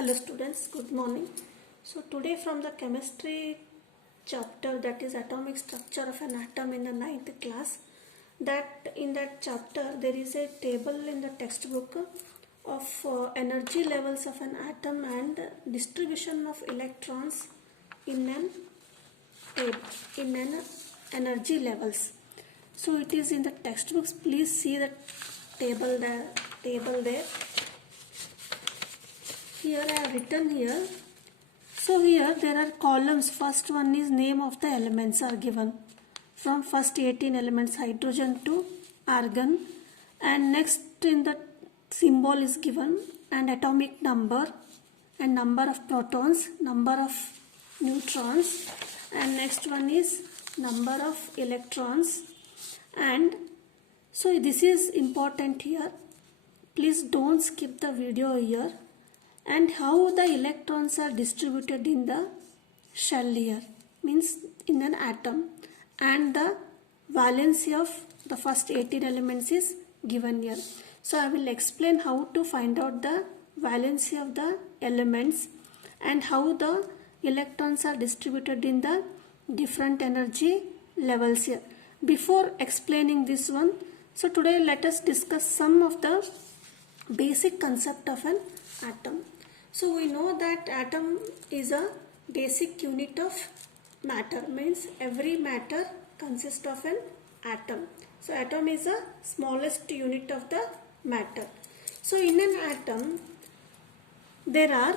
Hello students, good morning. So today from the chemistry chapter, that is atomic structure of an atom in the 9th class, that in that chapter there is a table in the textbook of energy levels of an atom and distribution of electrons in an energy levels. So it is in the textbooks. Please see the table there. Here I have written here. So here there are columns. First one is name of the elements are given from first 18 elements, hydrogen to argon, and next in the symbol is given and atomic number and number of protons, number of neutrons, and next one is number of electrons. And so this is important here. Please don't skip the video here. And how the electrons are distributed in the shell here, means in an atom, and the valency of the first 18 elements is given here. So I will explain how to find out the valency of the elements and how the electrons are distributed in the different energy levels here. Before explaining this one, so today let us discuss some of the basic concept of an atom. So we know that atom is a basic unit of matter, means every matter consists of an atom. So atom is the smallest unit of the matter. So in an atom there are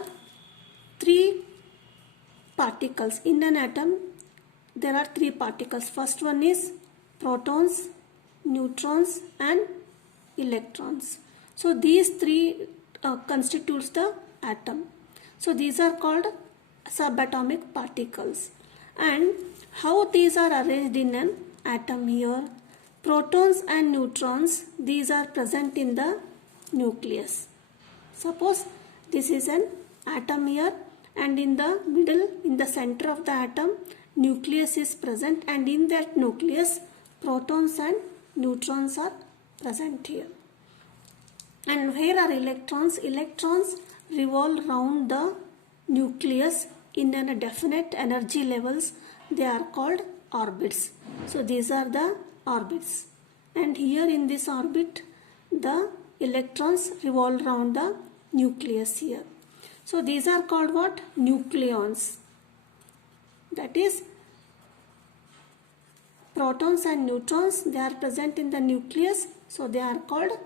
three particles. In an atom there are three particles. First one is protons, neutrons and electrons. So these three constitutes the atom. So these are called subatomic particles. And how these are arranged in an atom here? Protons and neutrons, these are present in the nucleus. Suppose this is an atom here, and in the middle, in the center of the atom, nucleus is present, and in that nucleus protons and neutrons are present here. And where are electrons? Electrons revolve around the nucleus in a definite energy levels. They are called orbits. So these are the orbits, and here in this orbit the electrons revolve around the nucleus here. So these are called what? Nucleons. That is, protons and neutrons, they are present in the nucleus, so they are called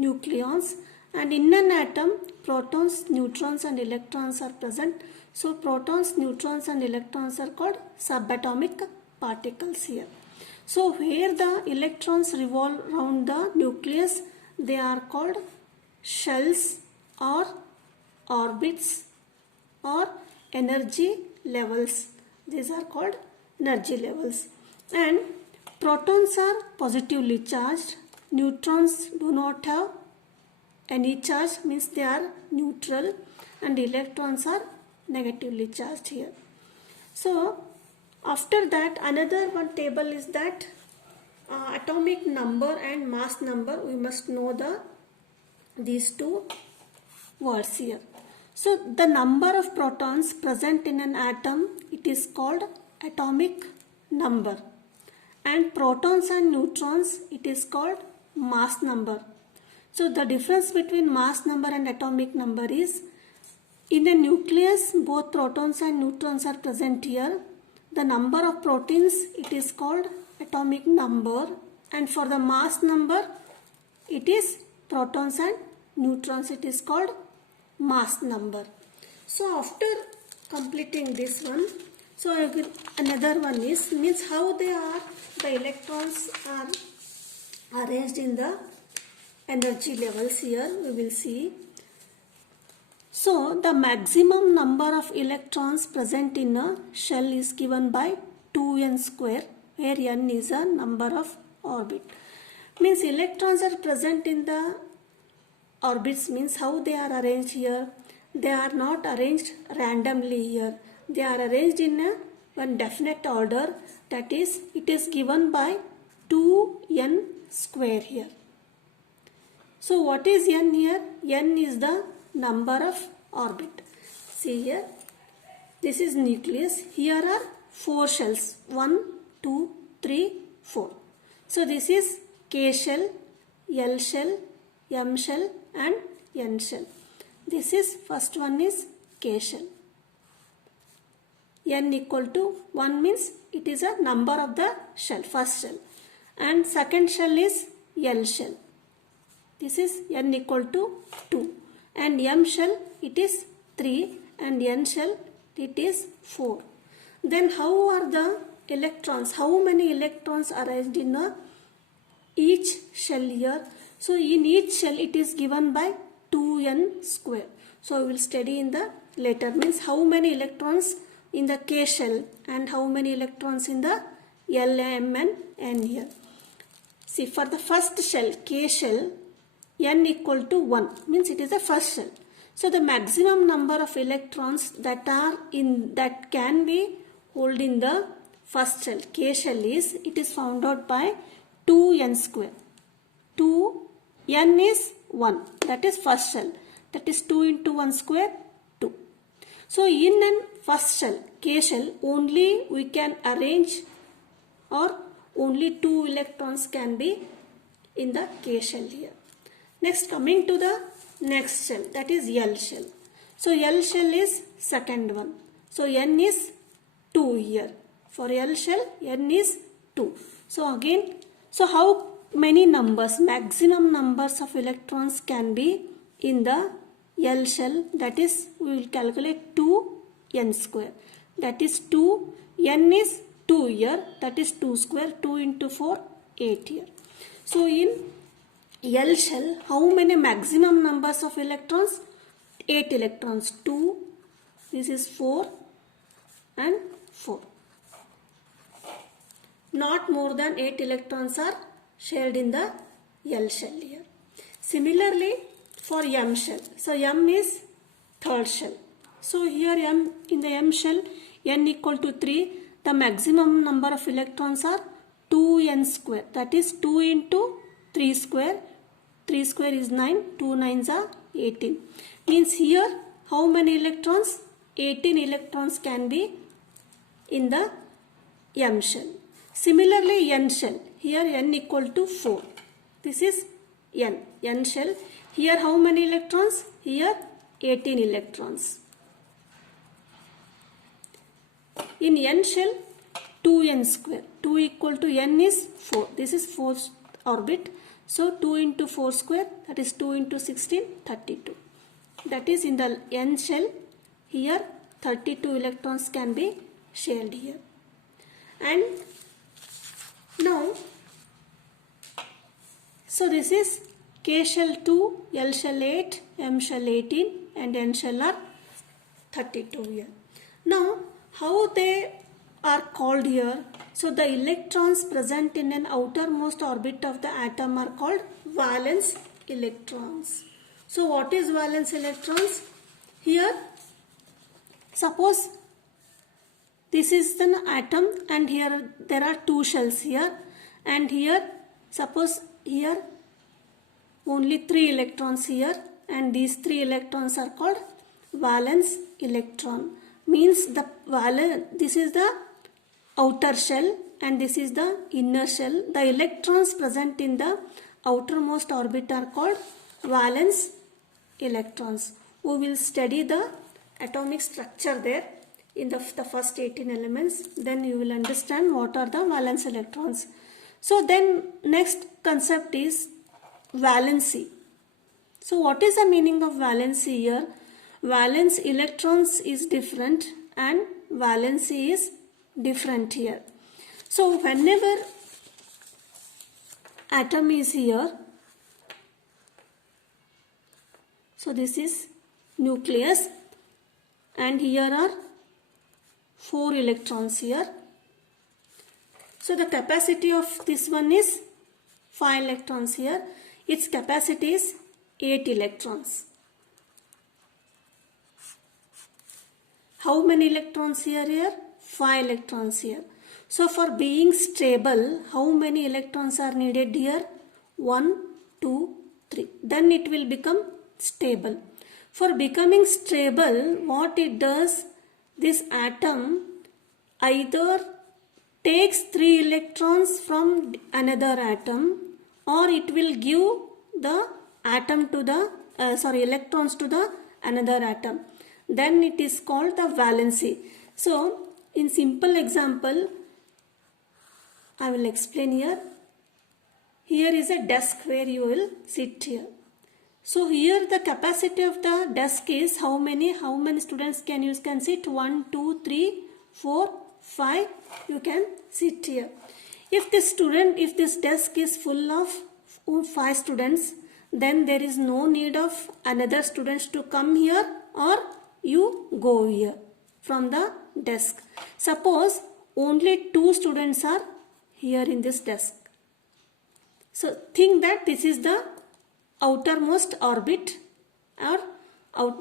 nucleons. And in an atom, protons, neutrons and electrons are present. So protons, neutrons and electrons are called subatomic particles here. So where the electrons revolve around the nucleus, they are called shells or orbits or energy levels. These are called energy levels. And protons are positively charged. Neutrons do not have any charge, means they are neutral, and electrons are negatively charged here. So after that, another one table is that atomic number and mass number. We must know these two words here. So the number of protons present in an atom, it is called atomic number, and protons and neutrons, it is called mass number. So the difference between mass number and atomic number is, in a nucleus both protons and neutrons are present here. The number of protons, it is called atomic number, and for the mass number, it is protons and neutrons, it is called mass number. So after completing this one, so another one is, means how the electrons are arranged in the energy levels here we will see. So the maximum number of electrons present in a shell is given by 2n square, where n is a number of orbit. Means electrons are present in the orbits, means how they are arranged here. They are not arranged randomly here. They are arranged in one definite order, that is, it is given by 2n square here. So what is n here? N is the number of orbit. See here, this is nucleus. Here are 4 shells. 1, 2, 3, 4. So this is K shell, L shell, M shell and N shell. This is first one is K shell. N equal to 1 means it is a number of the shell, first shell. And second shell is L shell. This is N equal to 2. And M shell it is 3 and N shell it is 4. Then how are the electrons? How many electrons arranged in each shell here? So in each shell it is given by 2n square. So we will study in the later, means how many electrons in the K shell and how many electrons in the L, M and N here. See, for the first shell, K shell, N equal to 1 means it is the first shell. So the maximum number of electrons that can be hold in the first shell, K shell, is it is found out by 2n square. 2n is 1, that is first shell, that is 2 into 1 square 2. So in an first shell, K shell, only we can arrange or only 2 electrons can be in the K shell here. Next, coming to the next shell, that is L shell. So L shell is second one. So N is 2 here. For L shell, N is 2. So again, so how many numbers, maximum numbers of electrons can be in the L shell? That is, we will calculate 2n square. That is 2, n is 2 here, that is 2 square, 2 into 4, 8 here. So in L shell, how many maximum numbers of electrons? 8 electrons. 2, this is 4 and 4. Not more than 8 electrons are shared in the L shell here. Similarly, for M shell. So M is third shell. So here M, in the M shell, N equal to 3. The maximum number of electrons are 2n square. That is 2 into 3 square. 3 square is 9. 2 9s are 18. Means here how many electrons? 18 electrons can be in the M shell. Similarly, N shell. Here N equal to 4. This is N shell. Here how many electrons? Here 18 electrons. In N shell, 2n square. 2 equal to n is 4. This is 4th orbit. So 2 into 4 square, that is 2 into 16, 32. That is in the N shell, here 32 electrons can be shared here. And now, so this is K shell 2, L shell 8, M shell 18 and N shell are 32 here. Now, how they are called here? So the electrons present in an outermost orbit of the atom are called valence electrons. So what is valence electrons? Here, suppose this is an atom and here there are 2 shells here, and here suppose here only 3 electrons here, and these 3 electrons are called valence electron. Means the valence, this is the outer shell and this is the inner shell. The electrons present in the outermost orbit are called valence electrons. We will study the atomic structure there in the first 18 elements. Then you will understand what are the valence electrons. So then next concept is valency. So what is the meaning of valency here? Valence electrons is different and valency is different here. So whenever atom is here, so this is nucleus and here are 4 electrons here. So the capacity of this one is 5 electrons here. Its capacity is 8 electrons. How many electrons here? 5 electrons here. So for being stable, how many electrons are needed here? 1, 2, 3. Then it will become stable. For becoming stable, what it does, this atom either takes 3 electrons from another atom, or it will give the atom to the electrons to the another atom. Then it is called the valency. So in simple example, I will explain here. Here is a desk where you will sit here. So here the capacity of the desk is how many students can sit? 1, 2, 3, 4, 5. You can sit here. If this desk is full of 5 students, then there is no need of another students to come here, or you go here from the desk. Suppose only 2 students are here in this desk. So think that this is the outermost orbit, or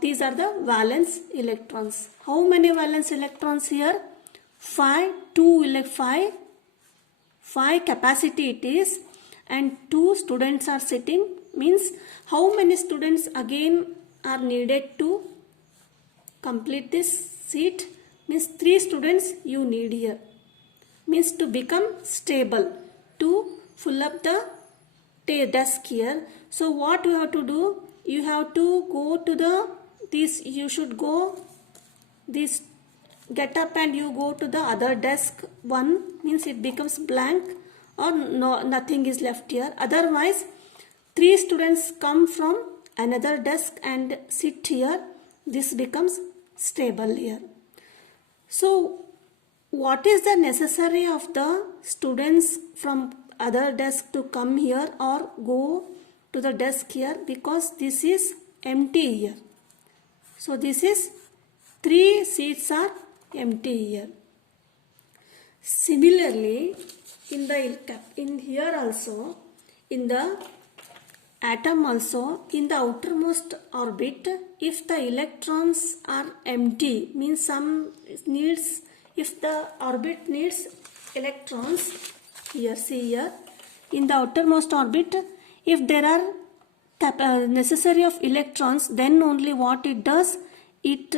these are the valence electrons. How many valence electrons here? 5 capacity it is, and 2 students are sitting. Means how many students again are needed to complete this seat? Means 3 students you need here. Means to become stable, to fill up the desk here. So what you have to do? You have to go to get up and you go to the other desk. One means it becomes blank, or nothing is left here. Otherwise 3 students come from another desk and sit here. This becomes stable here. So what is the necessary of the students from other desk to come here or go to the desk here? Because this is empty here. So this is 3 seats are empty here. Similarly, in here also, in the atom also, in the outermost orbit, if the electrons are empty, means if the orbit needs electrons, here see here, in the outermost orbit, if there are necessary of electrons, then only what it does, it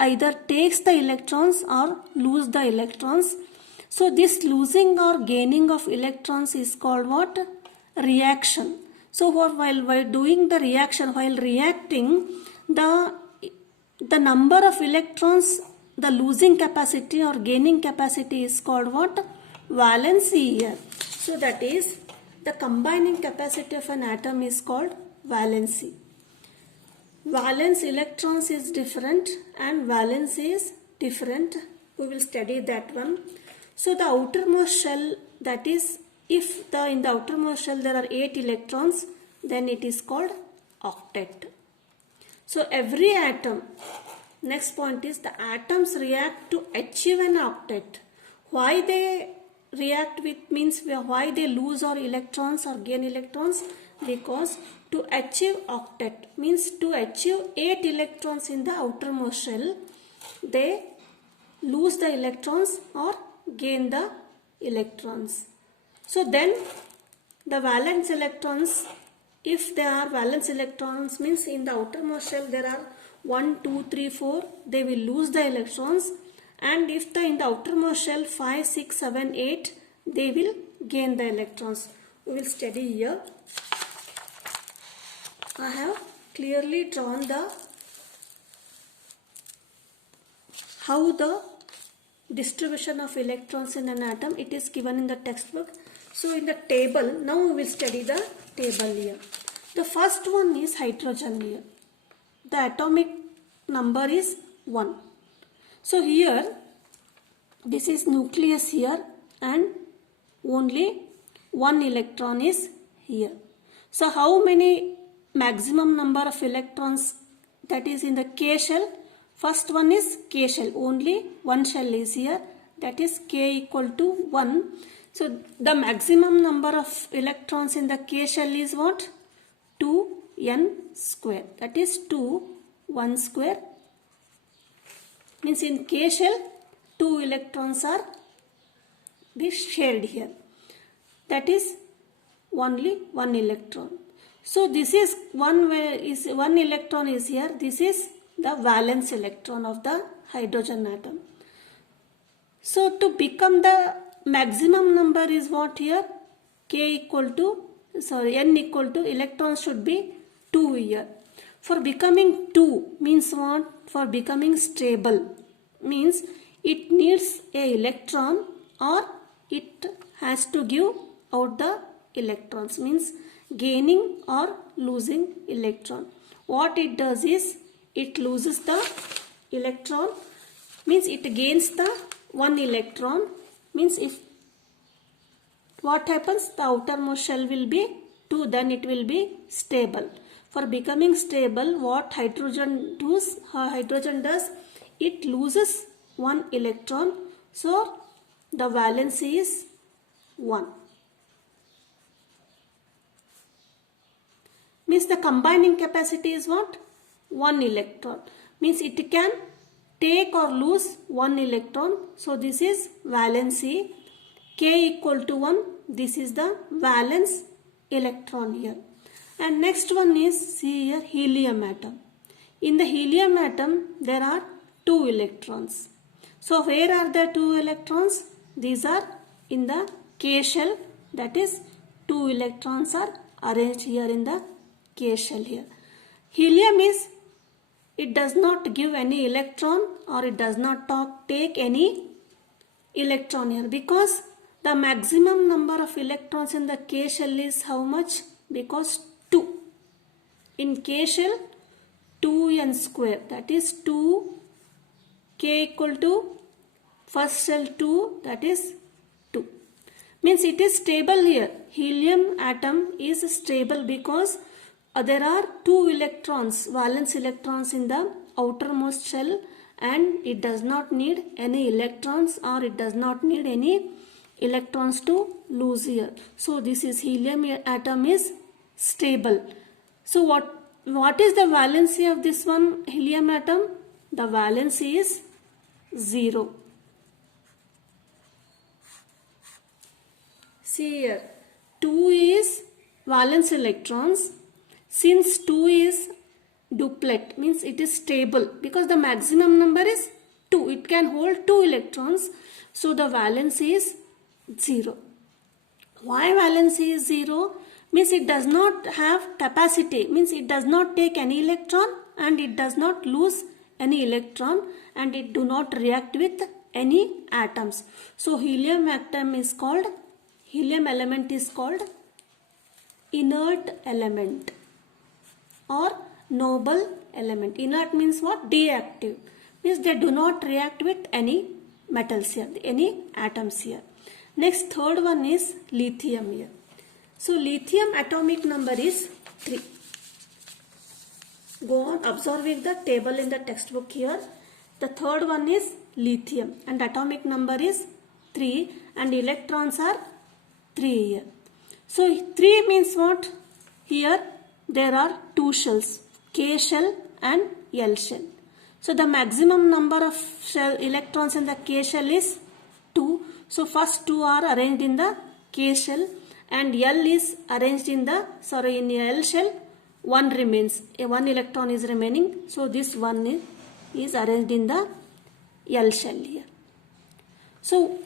either takes the electrons or lose the electrons. So this losing or gaining of electrons is called what? Reaction. So while doing the reaction, while reacting, the number of electrons, the losing capacity or gaining capacity is called what? Valency here. So that is, the combining capacity of an atom is called valency. Valence electrons is different and valency is different. We will study that one. So the outermost shell, that is, if in the outermost shell there are 8 electrons, then it is called octet. So every atom, next point is the atoms react to achieve an octet. Why they react with means why they lose or electrons or gain electrons? Because to achieve octet means to achieve 8 electrons in the outermost shell, they lose the electrons or gain the electrons. So then the valence electrons, if there are valence electrons, means in the outermost shell there are 1, 2, 3, 4, they will lose the electrons, and if in the outermost shell 5, 6, 7, 8, they will gain the electrons. We will study here. I have clearly drawn how the distribution of electrons in an atom. It is given in the textbook. So in the table, now we will study the table here. The first one is hydrogen here. The atomic number is 1. So here, this is nucleus here and only 1 electron is here. So how many maximum number of electrons, that is in the K shell? First one is K shell, only 1 shell is here, that is K equal to 1. So the maximum number of electrons in the K shell is what? 2n square, that is 2, 1 square. Means in K shell 2 electrons are shared here, that is only 1 electron. So this is one electron is here. This is the valence electron of the hydrogen atom. So to become the maximum number is what here? N equal to electrons should be 2 here. For becoming 2 means what? For becoming stable means it needs a electron or it has to give out the electrons, means gaining or losing electron. What it does is it loses the electron, means it gains the one electron, means if what happens, the outermost shell will be 2, then it will be stable. For becoming stable, what hydrogen does, it loses one electron, so the valence is 1. Means the combining capacity is what? 1 electron. Means it can take or lose 1 electron. So this is valency. K equal to 1. This is the valence electron here. And next one is, see here, helium atom. In the helium atom, there are 2 electrons. So where are the 2 electrons? These are in the K shell. That is, 2 electrons are arranged here in the K shell here. Helium is, it does not give any electron or it does not take any electron here, because the maximum number of electrons in the K shell is how much? Because 2. In K shell, 2n square, that is 2, K equal to first shell 2, that is 2. Means it is stable here. Helium atom is stable because there are 2 electrons, valence electrons in the outermost shell, and it does not need any electrons or it does not need any electrons to lose here. So this is helium atom is stable. So what is the valency of this one helium atom? The valency is 0. See here, 2 is valence electrons. Since 2 is duplet, means it is stable because the maximum number is 2. It can hold 2 electrons. So the valency is 0. Why valency is 0? Means it does not have capacity. Means it does not take any electron and it does not lose any electron and it do not react with any atoms. So helium element is called inert element or noble element. Inert means what? Deactive. Means they do not react with any metals here, any atoms here. Next, third one is lithium here. So lithium atomic number is 3. Go on observing the table in the textbook here. The third one is lithium and atomic number is 3 and electrons are 3 here. So 3 means what? Here there are 2 shells, K shell and L shell. So the maximum number of electrons in the K shell is 2. So first 2 are arranged in the K shell and L is arranged in the, in L shell 1 remains. 1 electron is remaining. So this one is arranged in the L shell here. So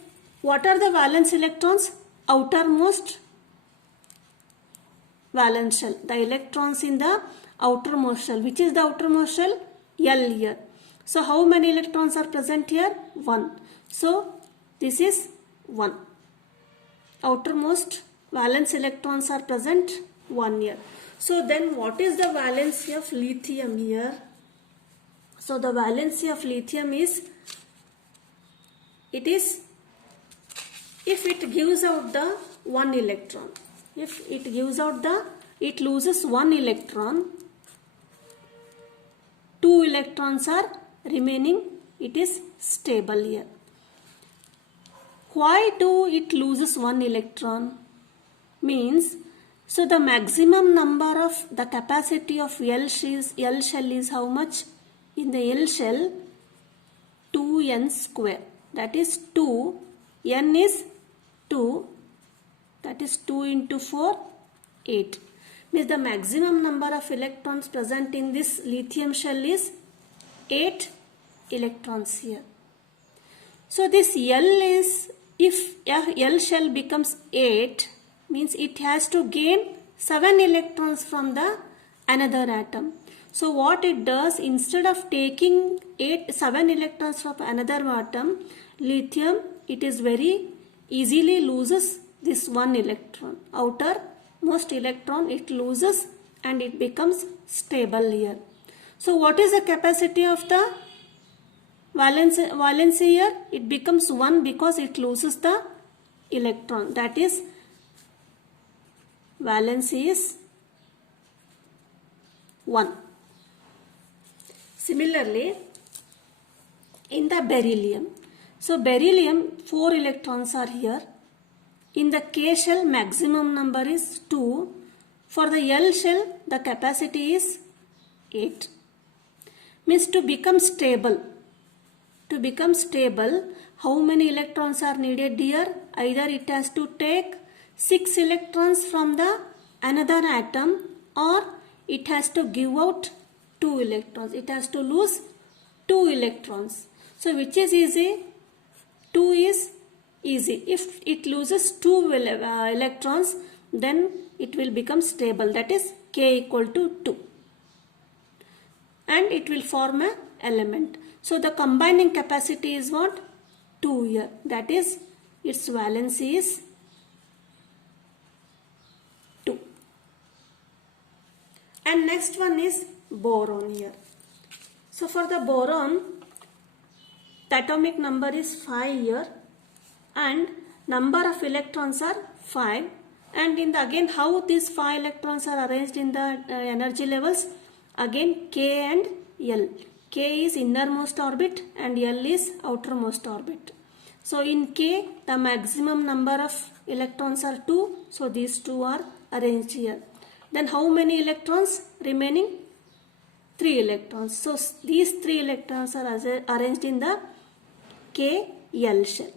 what are the valence electrons? Outermost valence shell. The electrons in the outermost shell. Which is the outermost shell? L here. So how many electrons are present here? 1. So this is 1. Outermost valence electrons are present 1 here. So then what is the valency of lithium here? So the valency of lithium is, it is if it gives out the 1 electron. If it gives out it loses 1 electron, 2 electrons are remaining, it is stable here. Why do it loses 1 electron? Means, so the maximum number of the capacity of L shell is how much? In the L shell, 2n square. That is 2. N is 2. That is 2 into 4, 8. Means the maximum number of electrons present in this lithium shell is 8 electrons here. So this L is, if L shell becomes 8, means it has to gain 7 electrons from the another atom. So what it does, instead of taking 7 electrons from another atom, lithium, it is very easily loses this one electron. Outermost electron it loses and it becomes stable here. So what is the capacity of the valency here? It becomes 1 because it loses the electron. That is, valency is 1. Similarly, in the beryllium. So beryllium, 4 electrons are here. In the K shell, maximum number is 2. For the L shell, the capacity is 8. Means to become stable, how many electrons are needed here? Either it has to take 6 electrons from the another atom, or it has to give out 2 electrons. It has to lose 2 electrons. So which is easy? 2 is easy. If it loses 2 electrons, then it will become stable. That is K equal to 2. And it will form an element. So the combining capacity is what? 2 here. That is, its valency is 2. And next one is boron here. So for the boron, the atomic number is 5 here and number of electrons are 5. And in the, again, how these 5 electrons are arranged in the energy levels? Again, K and L. K is innermost orbit and L is outermost orbit. So in K, the maximum number of electrons are 2. So these 2 are arranged here. Then how many electrons? Remaining 3 electrons. So these 3 electrons are arranged in the K L shell.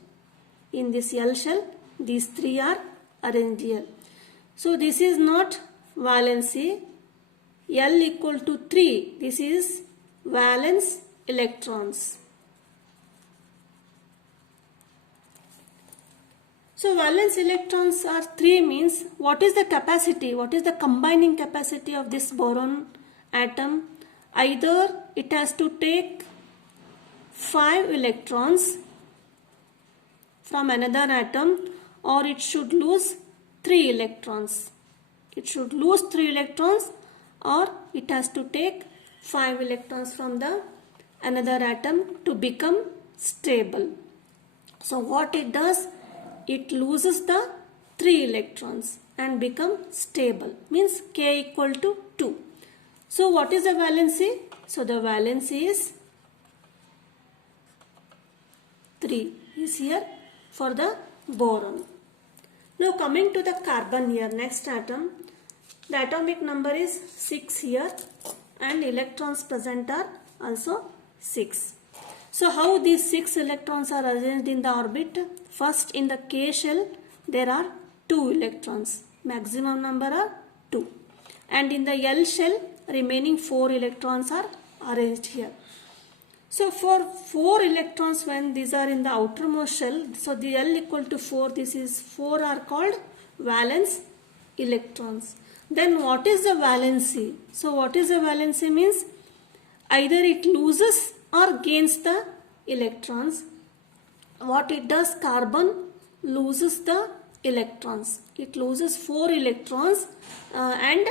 In this L shell, these 3 are arranged here. So this is not valency. L equal to 3. This is valence electrons. So valence electrons are 3 means what is the capacity? What is the combining capacity of this boron atom? Either it has to take 5 electrons from another atom, or it should lose 3 electrons. It should lose 3 electrons, or it has to take 5 electrons from the another atom to become stable. So what it does? It loses the 3 electrons and become stable. Means K equal to 2. So what is the valency? So the valency is 3 is here for the boron. Now coming to the carbon here, next atom. The atomic number is 6 here and electrons present are also 6. So how these 6 electrons are arranged in the orbit? First, in the K shell there are 2 electrons. Maximum number are 2. And in the L shell remaining 4 electrons are arranged here. So for 4 electrons, when these are in the outermost shell, so the L equal to 4, this is 4 are called valence electrons. Then what is the valency? So what is the valency means? Either it loses or gains the electrons. What it does? Carbon loses the electrons. It loses 4 electrons and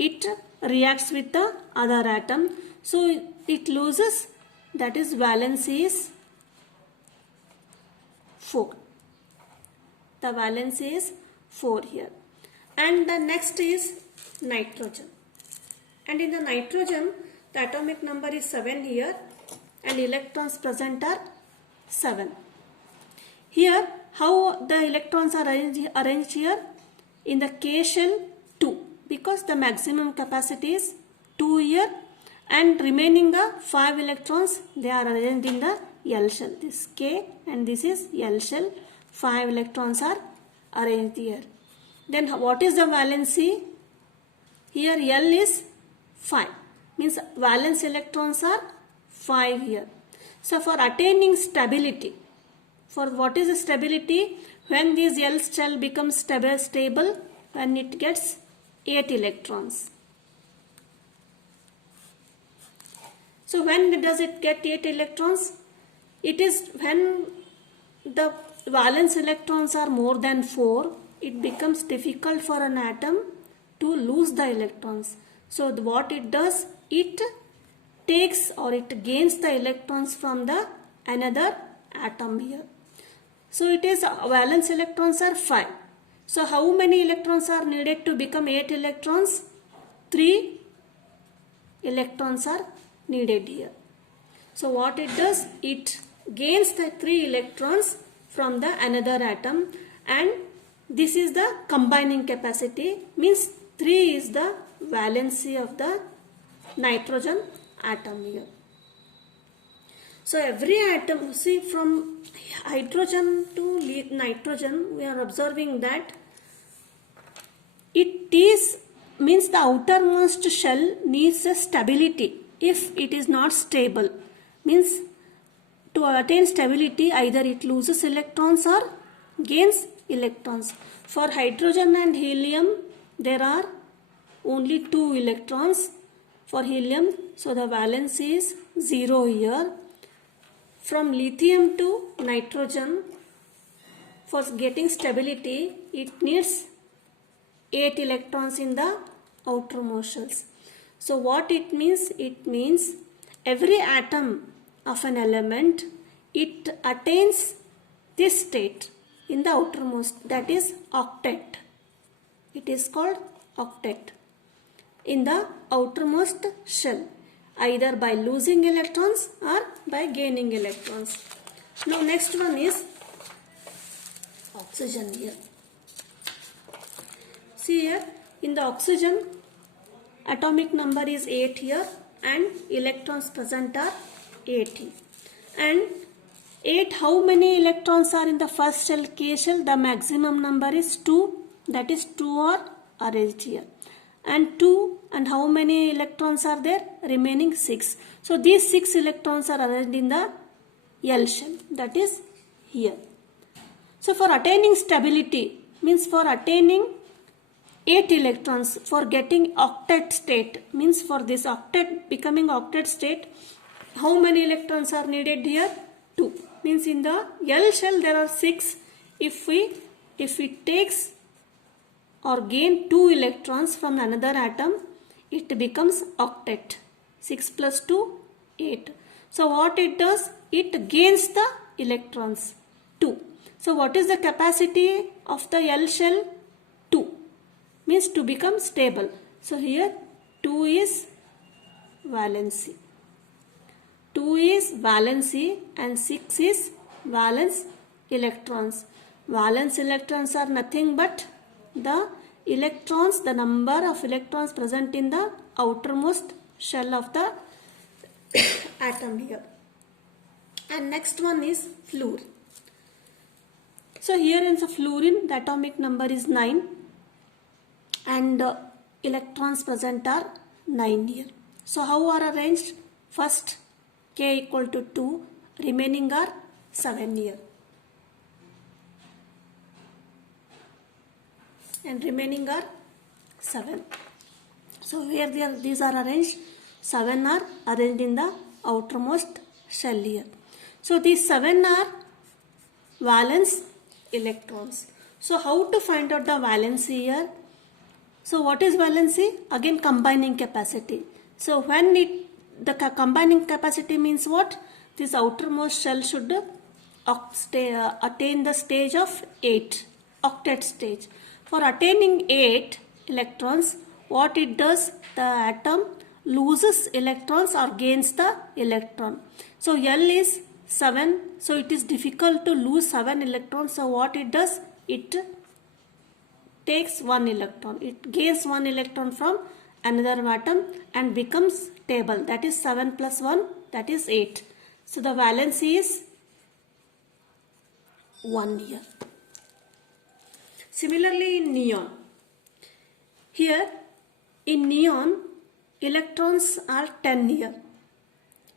it reacts with the other atom. So it loses, that is valency is 4. The valency is 4 here. And the next is nitrogen. And in the nitrogen, the atomic number is 7 here and electrons present are 7. Here, how the electrons are arranged here? In the K shell, 2, because the maximum capacity is 2 here, and remaining 5 electrons, they are arranged in the L shell. This K and this is L shell. 5 electrons are arranged here. Then what is the valency? Here L is 5. Means valence electrons are 5 here. So for attaining stability, for what is the stability? When this L shell becomes stable when it gets 8 electrons. So when does it get 8 electrons? It is when the valence electrons are more than 4, it becomes difficult for an atom to lose the electrons. So what it does, it takes or it gains the electrons from the another atom here. So it is valence electrons are 5. So how many electrons are needed to become 8 electrons? 3 electrons are needed here. So what it does, it gains the 3 electrons from the another atom, and this is the combining capacity, means 3 is the valency of the nitrogen atom here. So every atom, see, from hydrogen to nitrogen, we are observing that it is, means the outermost shell needs a stability. If it is not stable, means to attain stability, either it loses electrons or gains electrons. For hydrogen and helium, there are only 2 electrons for helium, so the valence is 0 here. From lithium to nitrogen, for getting stability, it needs 8 electrons in the outermost shells. So what it means? It means every atom of an element, it attains this state in the outermost, that is octet. It is called octet in the outermost shell, either by losing electrons or by gaining electrons. Now next one is oxygen here. See here, in the oxygen, atomic number is 8 here and electrons present are 80. And 8, how many electrons are in the first shell, K shell? The maximum number is 2, that is 2 are arranged here. And 2, and how many electrons are there? Remaining 6. So these 6 electrons are arranged in the L shell, that is here. So for attaining stability, means for attaining 8 electrons, for getting octet state, means for this octet, becoming octet state, how many electrons are needed here? 2. Means in the L shell there are 6. If it takes or gain 2 electrons from another atom, it becomes octet. 6 plus 2, 8. So what it does? It gains the electrons, 2. So what is the capacity of the L shell? 2. Means to become stable. So here 2 is valency. 2 is valency and 6 is valence electrons. Valence electrons are nothing but the electrons, the number of electrons present in the outermost shell of the atom here. And next one is fluorine. So here in the fluorine, the atomic number is 9 and electrons present are 9 here. So how are arranged? First K equal to 2, remaining are 7 here. And remaining are 7. So here these are arranged, 7 are arranged in the outermost shell here. So these 7 are valence electrons. So how to find out the valency here? So what is valency? Again combining capacity. So when the combining capacity means what? This outermost shell should attain the stage of 8, octet stage. For attaining 8 electrons, what it does? The atom loses electrons or gains the electron. So L is 7, so it is difficult to lose 7 electrons. So what it does? It takes 1 electron. It gains 1 electron from another atom and becomes stable. That is 7 plus 1, that is 8. So the valency is 1 here. Similarly in neon, here in neon, electrons are 10 here.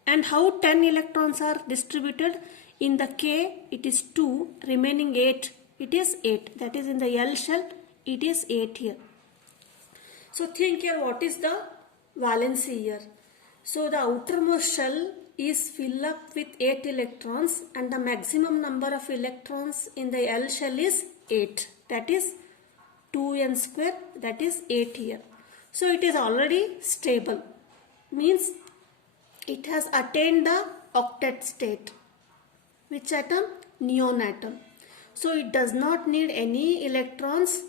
And how 10 electrons are distributed? In the K, it is 2, remaining 8, it is 8. That is in the L shell, it is 8 here. So think here, what is the valency here? So the outermost shell is filled up with 8 electrons and the maximum number of electrons in the L shell is 8. That is 2n square, that is 8 here. So it is already stable. Means it has attained the octet state. Which atom? Neon atom. So it does not need any electrons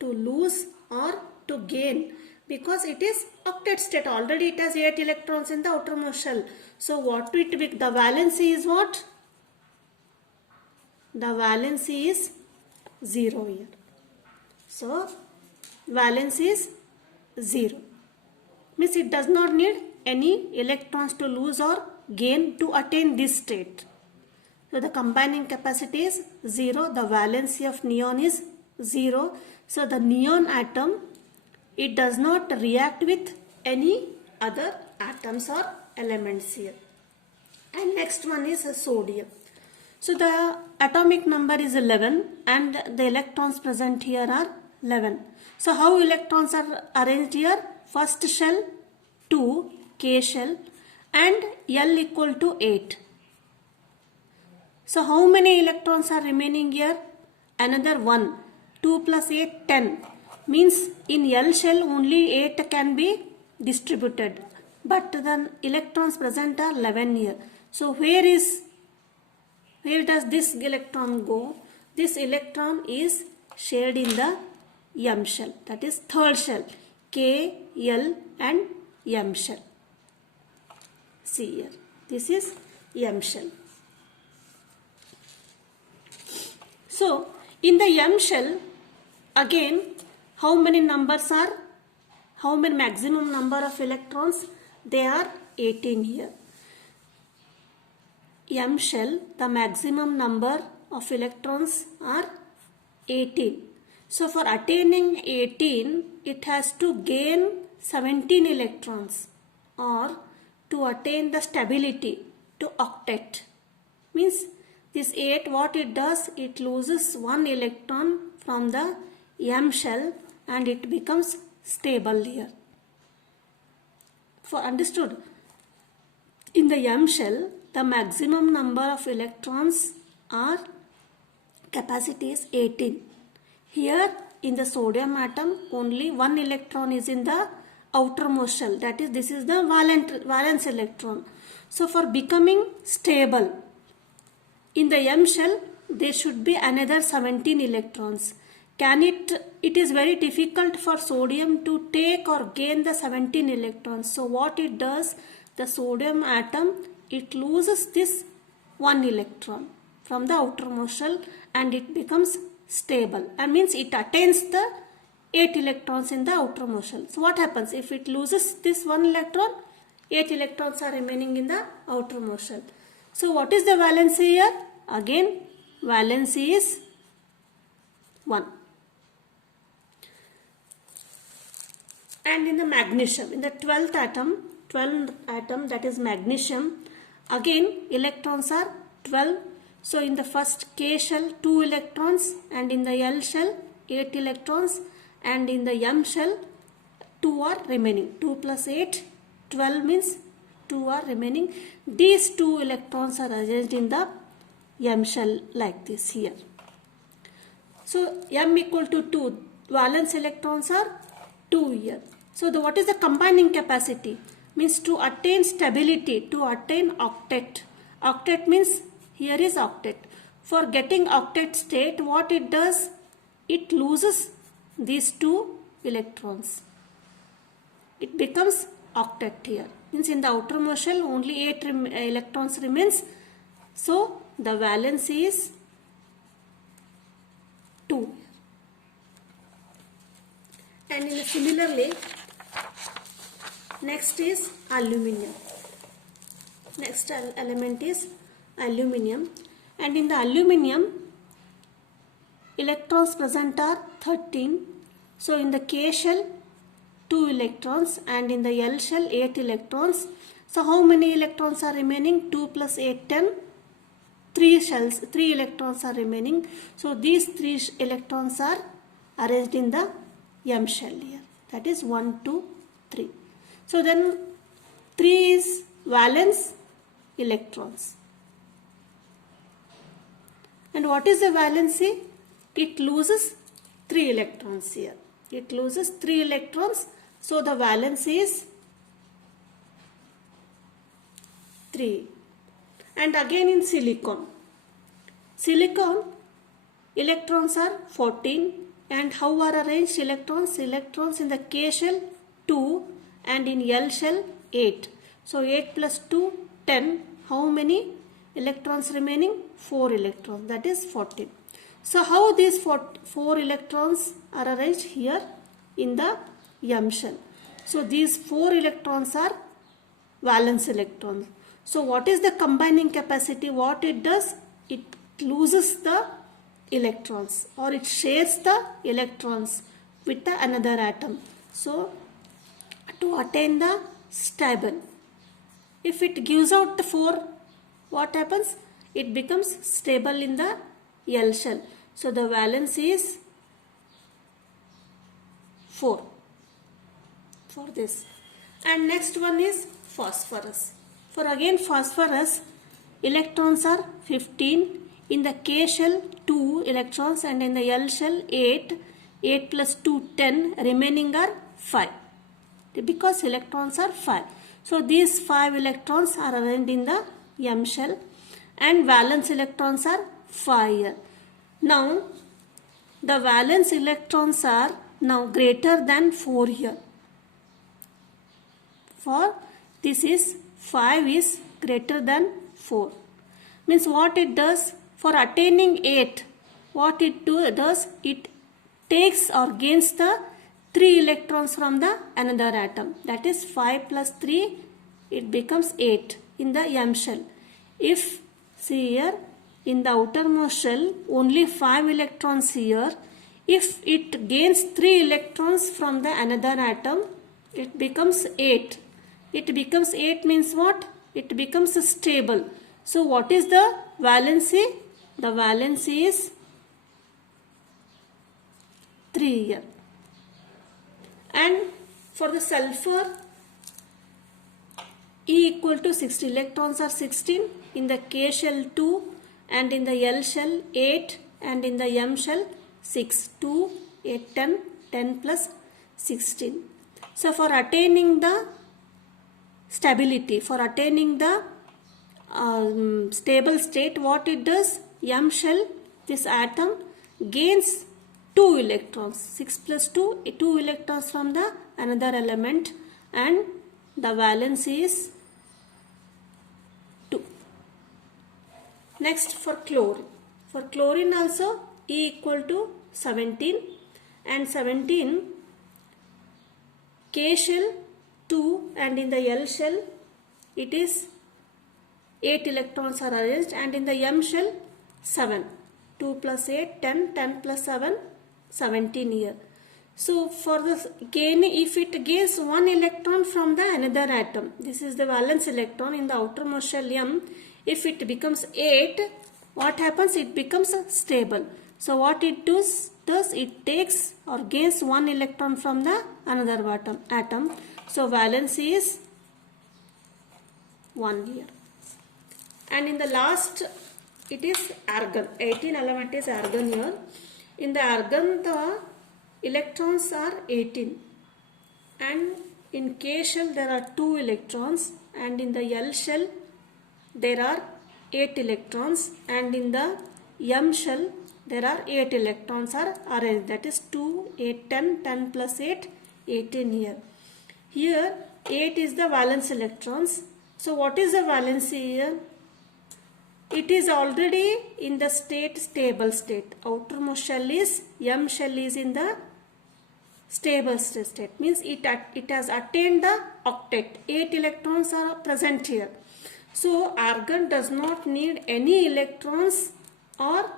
to lose or to gain, because it is octet state. Already it has 8 electrons in the outermost shell. So what it be? The valency is what? The valency is 0 here. So valency is 0. Means it does not need any electrons to lose or gain to attain this state. So the combining capacity is 0. The valency of neon is 0. So the neon atom, it does not react with any other atoms or elements here. And next one is sodium. So the atomic number is 11 and the electrons present here are 11. So how electrons are arranged here? First shell 2, K shell, and L equal to 8. So how many electrons are remaining here? Another 1. 2 plus 8, 10. Means in L shell only 8 can be distributed. But the electrons present are 11 here. So where does this electron go? This electron is shared in the M shell. That is third shell. K, L and M shell. See here. This is M shell. So in the M shell, again, how many maximum number of electrons? They are 18 here. M shell, the maximum number of electrons are 18. So for attaining 18, it has to gain 17 electrons, or to attain the stability to octet. Means this 8, what it does, it loses 1 electron from the M shell and it becomes stable here. For understood? In the M shell, the maximum number of electrons are capacity is 18. Here in the sodium atom, only 1 electron is in the outermost shell. That is, this is the valence electron. So for becoming stable, in the M shell, there should be another 17 electrons. It is very difficult for sodium to take or gain the 17 electrons. So what it does, the sodium atom, it loses this 1 electron from the outermost shell and it becomes stable. And means it attains the 8 electrons in the outermost shell. So what happens? If it loses this 1 electron, 8 electrons are remaining in the outermost shell. So what is the valency here? Again, valency is 1. And in the magnesium, in the 12th atom, that is magnesium, again electrons are 12. So in the first K shell 2 electrons and in the L shell 8 electrons and in the M shell 2 are remaining. 2 plus 8, 12 means 2 are remaining. These 2 electrons are arranged in the M shell like this here. So M equal to 2, valence electrons are 2 here. So what is the combining capacity? Means to attain stability, to attain octet. Octet means here is octet. For getting octet state, what it does? It loses these 2 electrons. It becomes octet here. Means in the outermost shell only 8 electrons remains. So the valency is 2. And similarly, next is aluminium. Next element is aluminium. And in the aluminium, electrons present are 13. So in the K shell, 2 electrons and in the L shell 8 electrons. So how many electrons are remaining? 2 plus 8, 10. 3 electrons are remaining. So these 3 electrons are arranged in the M shell here. That is 1, 2, 3. So then 3 is valence electrons. And what is the valency? It loses 3 electrons here. It loses 3 electrons. So the valency is 3. And again in silicon. Silicon electrons are 14. And how are arranged electrons? Electrons in the K shell 2 and in L shell 8. So 8 plus 2, 10. How many electrons remaining? 4 electrons. That is 14. So how these 4 electrons are arranged here in the M shell? So these 4 electrons are valence electrons. So what is the combining capacity? What it does? It loses the electrons or it shares the electrons with the another atom. So to attain the stable, if it gives out the 4, what happens? It becomes stable in the L shell. So the valence is 4 for this. And next one is phosphorus. For again phosphorus, electrons are 15. In the K shell 2 electrons and in the L shell 8. 8 plus 2, 10. Remaining are 5. Because electrons are 5. So these 5 electrons are arranged in the M shell and valence electrons are 5 here. Now the valence electrons are now greater than 4 here. For this is 5 is greater than 4. Means what it does? For attaining 8, what it does? It takes or gains the 3 electrons from the another atom. That is 5 plus 3, it becomes 8 in the M shell. If, see here, in the outermost shell, only 5 electrons here. If it gains 3 electrons from the another atom, it becomes 8. It becomes 8 means what? It becomes stable. So what is the valency? The valency is 3 here. And for the sulfur, E equal to 60. Electrons are 16. In the K shell 2 and in the L shell 8 and in the M shell 6. 2, 8, 10, 10 plus 16. So for attaining the stability, for attaining the stable state, what it does? M shell, this atom gains 2 electrons. 6 plus 2, 2 electrons from the another element and the valence is 2. Next for chlorine. For chlorine also E equal to 17 and 17 K shell 2 and in the L shell it is 8 electrons are arranged and in the M shell 7. 2 plus 8, 10, 10 plus 7, 17 here. So for the gain, if it gains 1 electron from the another atom, this is the valence electron in the outermost shell M. If it becomes 8, what happens? It becomes stable. So what it does it takes or gains 1 electron from the another atom. So valence is 1 here. And in the last, it is argon. 18 element is argon here. In the argon, the electrons are 18. And in K shell, there are 2 electrons. And in the L shell, there are 8 electrons. And in the M shell, there are 8 electrons are arranged. That is 2, 8, 10, 10 plus 8, 18 here. Here, 8 is the valence electrons. So what is the valency here? It is already in the stable state. Outermost shell is, M shell is in the stable state. Means it has attained the octet. 8 electrons are present here. So argon does not need any electrons or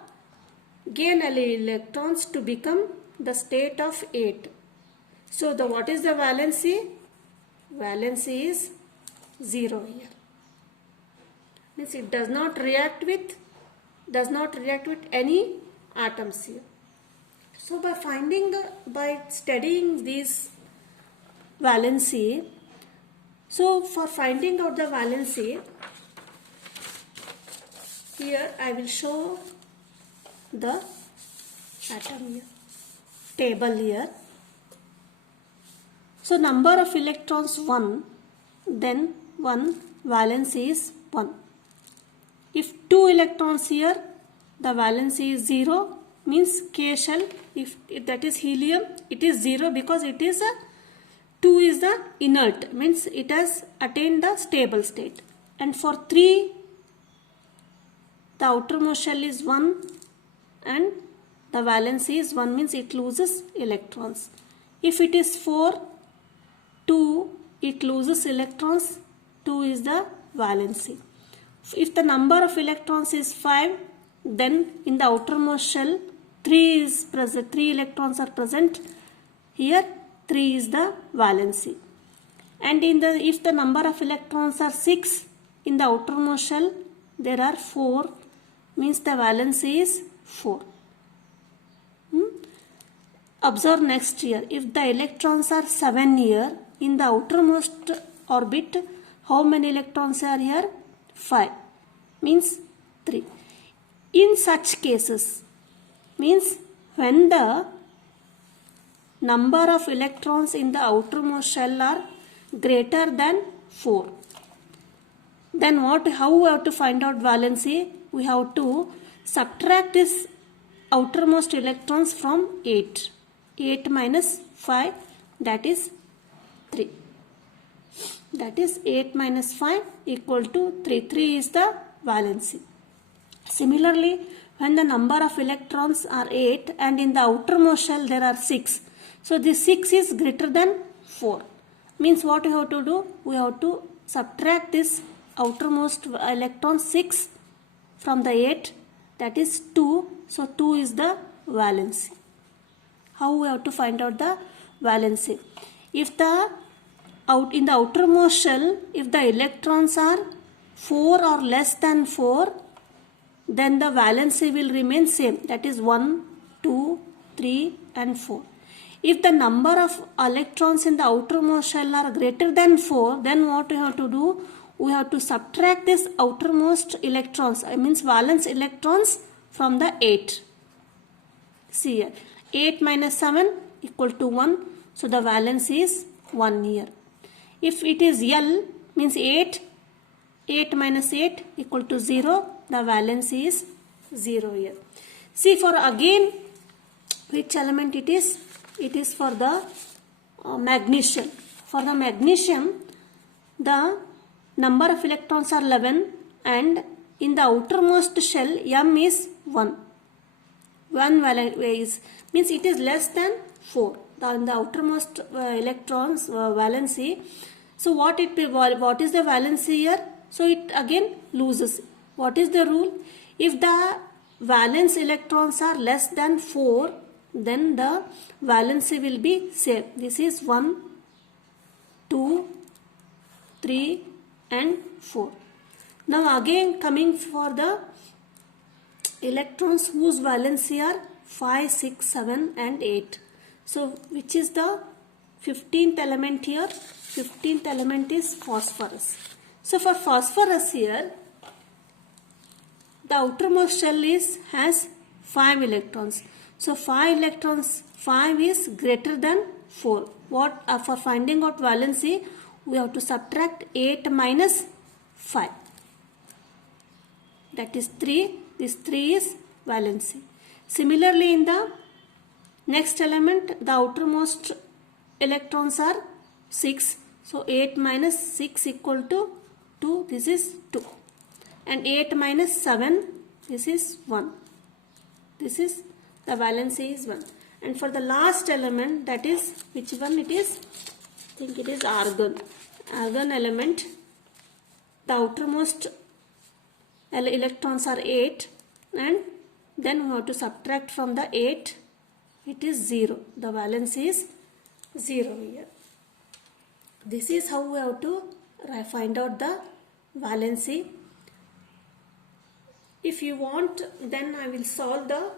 gain any electrons to become the state of 8. So what is the valency? Valency is 0 here. Means it does not react with any atoms here. So by studying this valency, so for finding out the valency, here I will show the atom here, table here. So number of electrons 1, then 1, valency is 1. If 2 electrons here, the valency is 0, means K shell, if that is helium, it is 0 because it is 2 is the inert, means it has attained the stable state. And for 3, the outermost shell is 1 and the valency is 1, means it loses electrons. If it is 4, 2, it loses electrons, 2 is the valency. If the number of electrons is 5, then in the outermost shell 3 is present, 3 electrons are present. Here 3 is the valency. And if the number of electrons are 6, in the outermost shell there are 4, means the valency is 4. Observe next here. If the electrons are 7 here, in the outermost orbit, how many electrons are here? 5, means 3. In such cases, means when the number of electrons in the outermost shell are greater than 4, then how we have to find out valency? We have to subtract this outermost electrons from 8. 8 minus 5, that is 3. That is 8 minus 5 equal to 3. 3 is the valency. Similarly, when the number of electrons are 8 and in the outermost shell there are 6. So this 6 is greater than 4. Means what we have to do? We have to subtract this outermost electron 6 from the 8, that is 2. So 2 is the valency. How we have to find out the valency? If in the outermost shell, if the electrons are 4 or less than 4, then the valency will remain same, that is 1, 2, 3 and 4. If the number of electrons in the outermost shell are greater than 4, then what we have to do? We have to subtract this outermost electrons, means valence electrons, from the 8. See here, 8 minus 7 equal to 1, so the valence is 1 here. If it is L, means 8 minus 8 equal to 0, the valence is 0 here. See, for again which element it is? It is for the magnesium. For the magnesium, the number of electrons are 11 and in the outermost shell M is 1. 1 valence means it is less than 4. In the outermost electrons valency. So what is the valency here? So it again loses. What is the rule? If the valence electrons are less than 4, then the valency will be same. This is 1, 2, 3 and 4. Now again coming for the electrons whose valency are 5, 6, 7 and 8. So which is the 15th element here? 15th element is phosphorus. So for phosphorus here, the outermost shell has 5 electrons. So 5 electrons, 5 is greater than 4. For finding out valency, we have to subtract 8 minus 5. That is 3. This 3 is valency. Similarly, in the next element, the outermost electrons are 6. So 8 minus 6 equal to 2. This is 2. And 8 minus 7, this is 1. This is the valency is 1. And for the last element, that is, which one it is? I think it is argon. Argon element, the outermost electrons are 8 and then we have to subtract from the 8, it is 0. The valence is 0 here. This is how we have to find out the valency. If you want, then I will solve the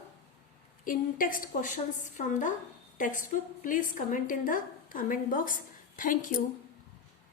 in-text questions from the textbook. Please comment in the comment box. Thank you.